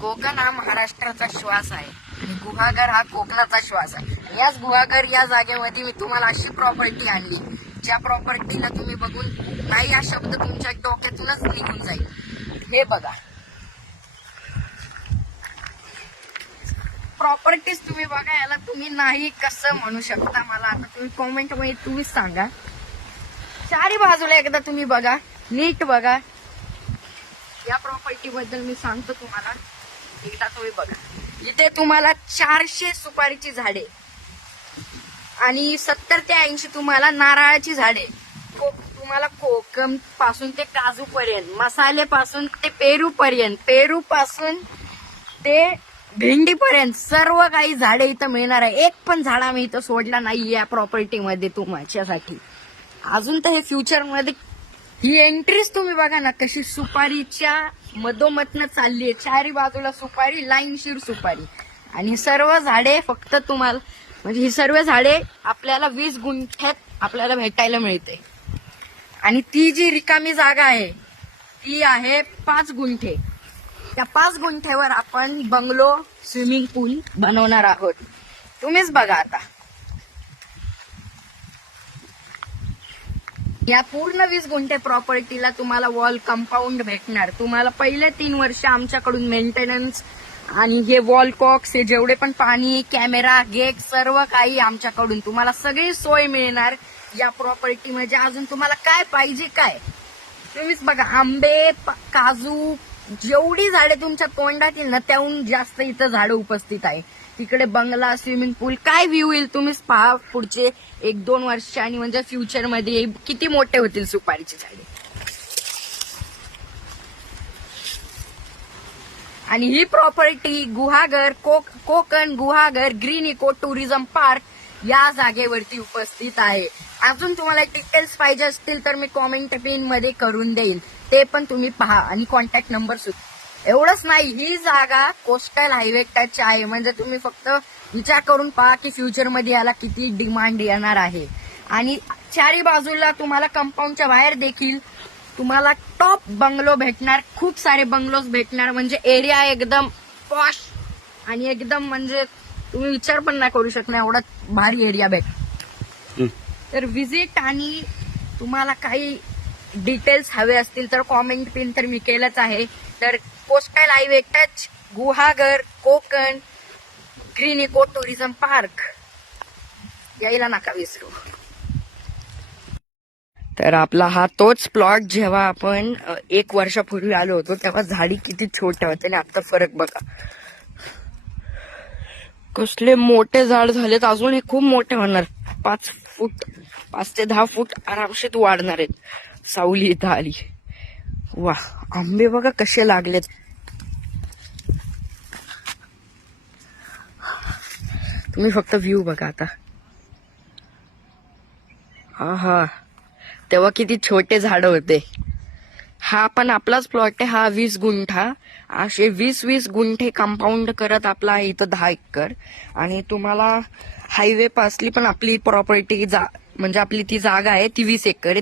कोकण हा महाराष्ट्राचा श्वास आहे आणि गुहागर हा कोकणाचा श्वास आहे. याच गुहागर या जागेमध्ये मी तुम्हाला अशी प्रॉपर्टी आणली, ज्या प्रॉपर्टीला तुम्ही बघून नाही हा शब्द तुमच्या डोक्यातूनच निघून जाईल. हे बघा, प्रॉपर्टीज तुम्ही बघा, याला तुम्ही नाही कसं म्हणू शकता मला आता तुम्ही कॉमेंट मध्ये तुम्हीच सांगा. चारी बाजूला एकदा तुम्ही बघा, नीट बघा. या प्रॉपर्टी बद्दल मी सांगतो तुम्हाला, एकदा तुम्ही बघा. इथे तुम्हाला 400 सुपारीची झाडे आणि 70 ते 80 तुम्हाला नारळाची झाडे. तुम्हाला कोकम पासून ते काजू पर्यंत, मसाले पासून ते पेरू पर्यंत, पेरू पासून ते भेंडी पर्यंत सर्व काही झाडे इथं मिळणार आहे. एक पण झाड आम्ही इथं सोडला नाही या प्रॉपर्टी मध्ये तुमच्यासाठी. अजून तर हे फ्युचर मध्ये ही एंट्रीच तुम्ही बघा ना कशी सुपारीच्या मधोमधनं चालली आहे. चारी बाजूला सुपारी, लाईनशीर सुपारी. आणि सर्व झाडे फक्त तुम्हाला म्हणजे ही सर्व झाडे आपल्याला 20 गुंठ्यात आपल्याला भेटायला मिळते. आणि ती जी रिकामी जागा आहे ती आहे 5 गुंठे. त्या 5 गुंठ्यावर आपण बंगलो, स्विमिंग पूल बनवणार आहोत. तुम्हीच बघा आता. या पूर्ण 20 गुंठे प्रॉपर्टीला तुम्हाला वॉल कंपाऊंड भेटणार. तुम्हाला पहिले 3 वर्ष आमच्याकडून मेंटेनन्स आणि हे वॉल कॉक्स, हे जेवढे पण पाणी, कॅमेरा, गेट सर्व काही आमच्याकडून तुम्हाला सगळी सोय मिळणार या प्रॉपर्टी मध्ये. अजून तुम्हाला काय पाहिजे काय तुम्हीच बघा. आंबे, काजू, जेवढी झाडे तुमच्या तोंडात येईल ना त्याहून जास्त इथं झाडं उपस्थित आहे. तिकडे बंगला, स्विमिंग पूल, काय व्ह्यू येईल तुम्हीच पहा. पुढचे 1-2 वर्षांनी म्हणजे फ्युचर मध्ये किती मोठे होतील सुपारीचे झाडे. आणि ही property Guhagar Konkan Guhagar green eco tourism park या जागेवरती उपस्थित आहे. अजून तुम्हाला डिटेल्स पाहिजे असतील तर मी कॉमेंट पिन मध्ये करून देईल, ते पण तुम्ही पहा. आणि कॉन्टॅक्ट नंबर सुद्धा. एवढंच नाही, ही जागा कोस्टल हायवे टच आहे. म्हणजे तुम्ही फक्त विचार करून पहा की फ्युचर मध्ये याला किती डिमांड येणार आहे. आणि चारी बाजूला तुम्हाला कंपाऊंडच्या बाहेर देखील तुम्हाला टॉप बंगलो भेटणार. खूप सारे बंगलोज भेटणार. म्हणजे एरिया एकदम पॉश आणि एकदम म्हणजे तुम्ही विचार पण नाही करू शकणार एवढा भारी एरिया भेट. तर विजिट आणि तुम्हाला काही डिटेल्स हवे असतील तर कॉमेंट पिन तर मी केलंच आहे. तर coastal highway touch Guhagar Konkan green eco tourism park यायला नका विसरू. तर आपला हा तोच प्लॉट जेव्हा आपण 1 वर्षापूर्वी आलो होतो तेव्हा झाडी किती छोट्या होत्या आणि आता फरक बघा. कसले मोठे झाड झालेत. अजून हे खूप मोठे होणार. 5 ते 10 फूट आरामशीत वाढणार आहेत. सावली इथं आली. वा, आंबे बघा कसे लागलेत. तुम्ही फक्त व्ह्यू बघा आता. हा तेव्हा किती छोटे झाड होते. हा पण आपलाच प्लॉट आहे. हा 20 गुंठा. असे 20 गुंठे कंपाऊंड करत आपला आहे इथं 10 एकर. आणि तुम्हाला हायवे पासली पण आपली प्रॉपर्टी म्हणजे आपली ती जागा आहे ती 20 एकर आहे.